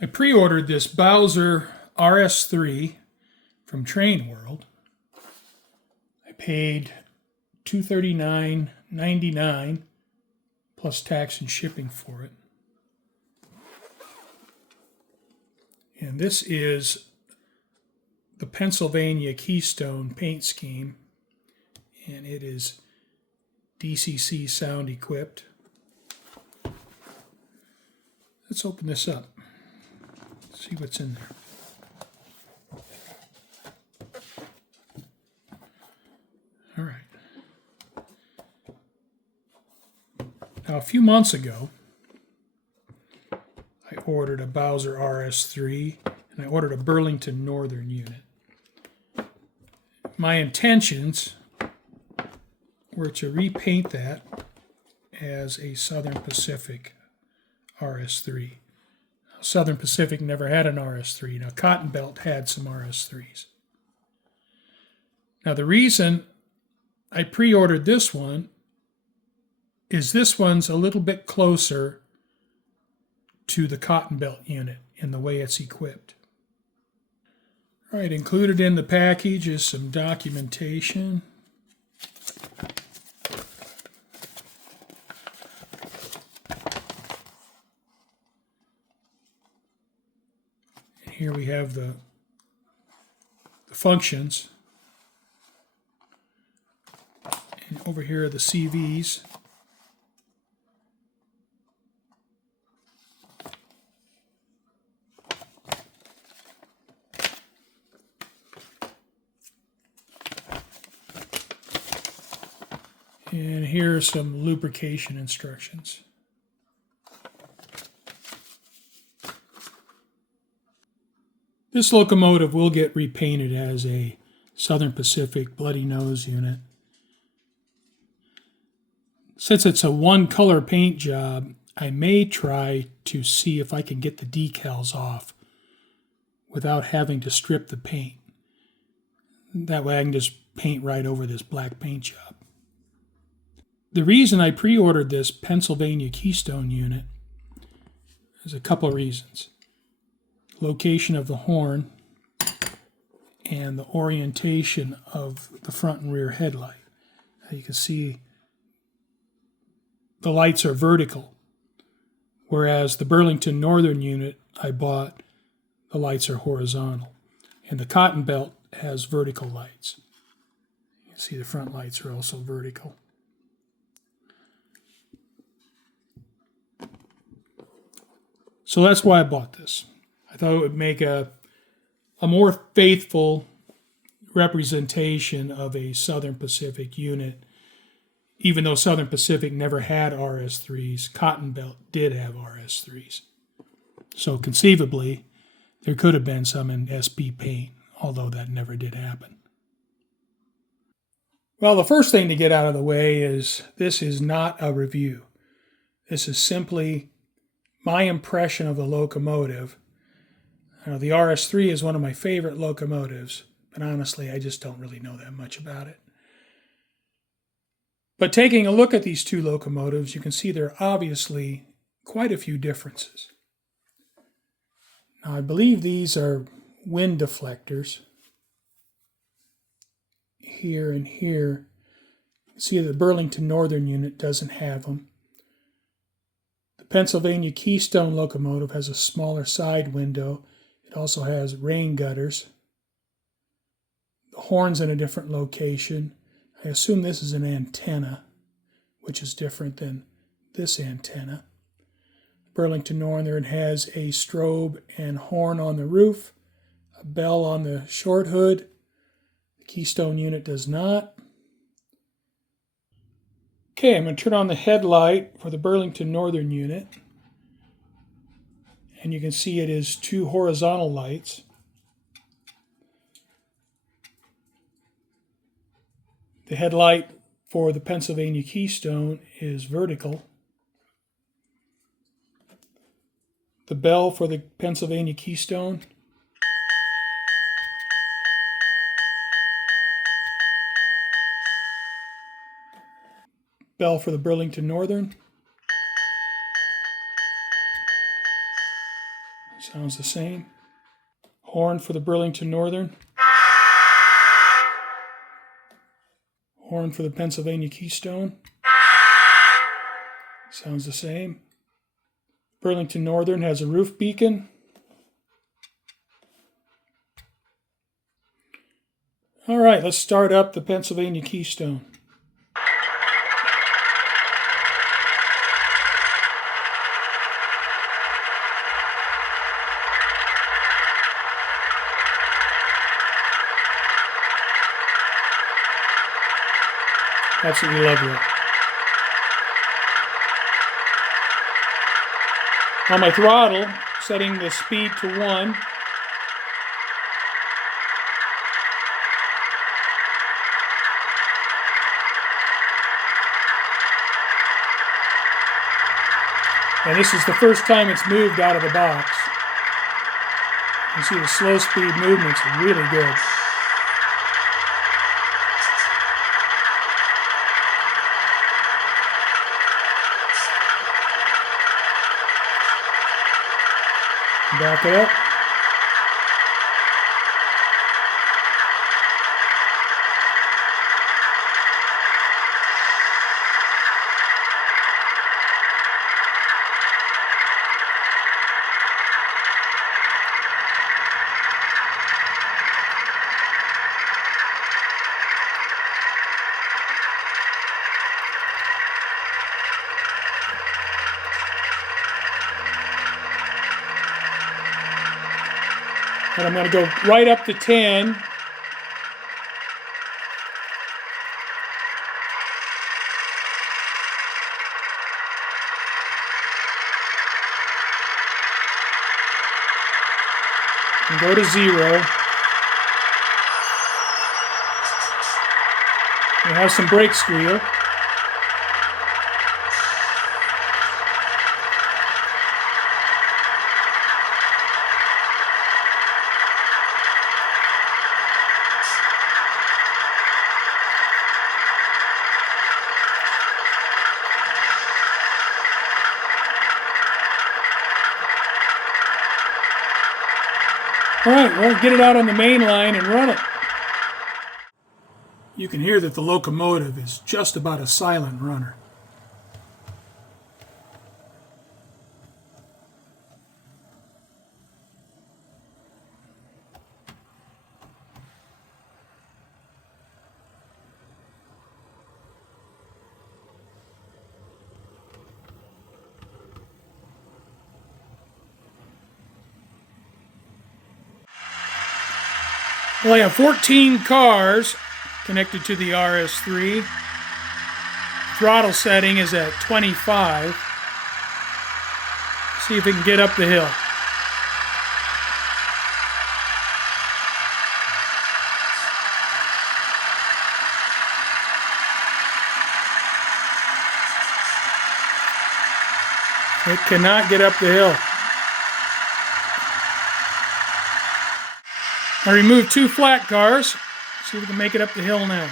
I pre-ordered this Bowser RS3 from Trainworld. I paid $239.99 plus tax and shipping for it. And this is the Pennsylvania Keystone paint scheme, and it is DCC sound equipped. Let's open this up, see what's in there. All right. Now, a few months ago, I ordered a Bowser RS3, and I ordered a Burlington Northern unit. My intentions were to repaint that as a Southern Pacific RS3. Southern Pacific never had an RS3. Now, Cotton Belt had some RS3s. Now, the reason I pre-ordered this one is this one's a little bit closer to the Cotton Belt unit in the way it's equipped. All right, included in the package is some documentation. And here we have the functions. And over here are the CVs. And here are some lubrication instructions. This locomotive will get repainted as a Southern Pacific Bloody Nose unit. Since it's a one-color paint job, I may try to see if I can get the decals off without having to strip the paint. That way I can just paint right over this black paint job. The reason I pre-ordered this Pennsylvania Keystone unit is a couple of reasons. Location of the horn and the orientation of the front and rear headlight. You can see the lights are vertical, whereas the Burlington Northern unit I bought, the lights are horizontal. And the Cotton Belt has vertical lights. You can see the front lights are also vertical. So that's why I bought this. I thought it would make a more faithful representation of a Southern Pacific unit. Even though Southern Pacific never had RS3s, Cotton Belt did have RS3s. So conceivably, there could have been some in SP paint, although that never did happen. Well, the first thing to get out of the way is this is not a review. This is simply my impression of the locomotive. The RS3 is one of my favorite locomotives, but honestly, I just don't really know that much about it. But taking a look at these two locomotives, you can see there are obviously quite a few differences. Now, I believe these are wind deflectors. Here and here, you can see the Burlington Northern unit doesn't have them. The Pennsylvania Keystone locomotive has a smaller side window. It also has rain gutters. The horn's in a different location. I assume this is an antenna, which is different than this antenna. Burlington Northern has a strobe and horn on the roof, a bell on the short hood. The Keystone unit does not. Okay, I'm going to turn on the headlight for the Burlington Northern unit. And you can see it is two horizontal lights. The headlight for the Pennsylvania Keystone is vertical. The bell for the Pennsylvania Keystone bell for the Burlington Northern Sounds the same. Horn for the Burlington Northern. Horn for the Pennsylvania Keystone. Sounds the same. Burlington Northern has a roof beacon. All right, let's start up the Pennsylvania Keystone. Absolutely love that. On my throttle, setting the speed to 1. And this is the first time it's moved out of the box. You see the slow speed movements are really good. Back it up. And I'm going to go right up to 10. And go to 0. We have some brake squeal. All right, well, get it out on the main line and run it. You can hear that the locomotive is just about a silent runner. Well, I have 14 cars connected to the RS3. Throttle setting is at 25. See if it can get up the hill. It cannot get up the hill. I removed 2 flat cars. See if we can make it up the hill now.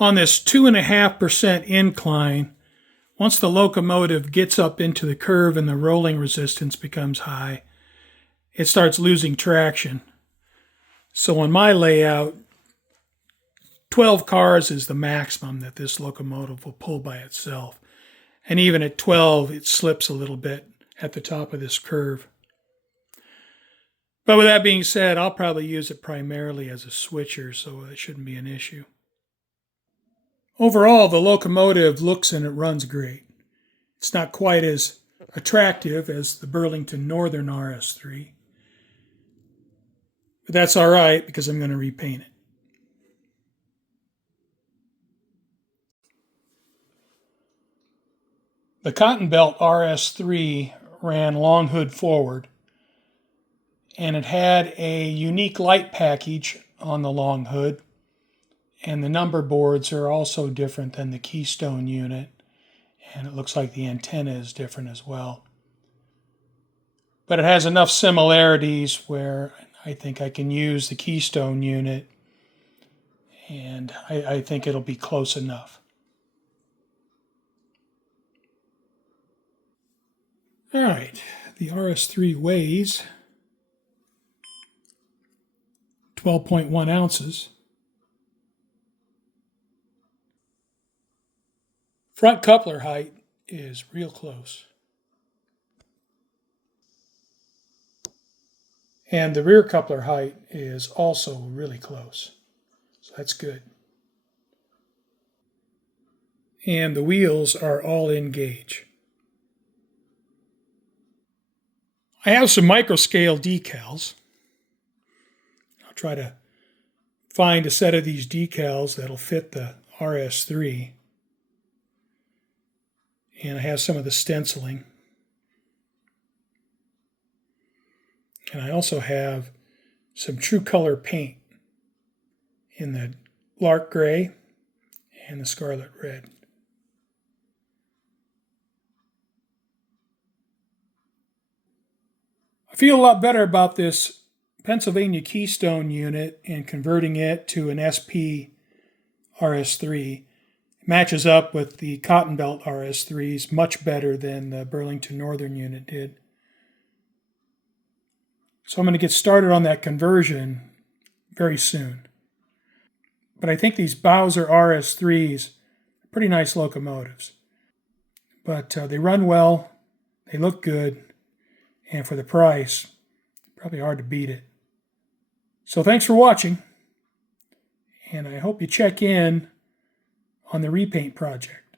On this 2.5% incline, once the locomotive gets up into the curve and the rolling resistance becomes high, it starts losing traction. So on my layout, 12 cars is the maximum that this locomotive will pull by itself. And even at 12, it slips a little bit at the top of this curve. But with that being said, I'll probably use it primarily as a switcher, so it shouldn't be an issue. Overall, the locomotive looks and it runs great. It's not quite as attractive as the Burlington Northern RS3. But that's all right because I'm going to repaint it. The Cotton Belt RS3 ran long hood forward, and it had a unique light package on the long hood, and the number boards are also different than the Keystone unit, and it looks like the antenna is different as well. But it has enough similarities where I think I can use the Keystone unit, and I think it'll be close enough. All right, the RS3 weighs 12.1 ounces. Front coupler height is real close. And the rear coupler height is also really close. So that's good. And the wheels are all in gauge. I have some micro scale decals. I'll try to find a set of these decals that'll fit the RS3. And I have some of the stenciling. And I also have some true color paint in the lark gray and the scarlet red. I feel a lot better about this Pennsylvania Keystone unit and converting it to an SP RS3. It matches up with the Cotton Belt RS3s much better than the Burlington Northern unit did. So I'm going to get started on that conversion very soon. But I think these Bowser RS3s are pretty nice locomotives. But they run well, they look good, and for the price, probably hard to beat it. So thanks for watching, and I hope you check in on the Repaint project.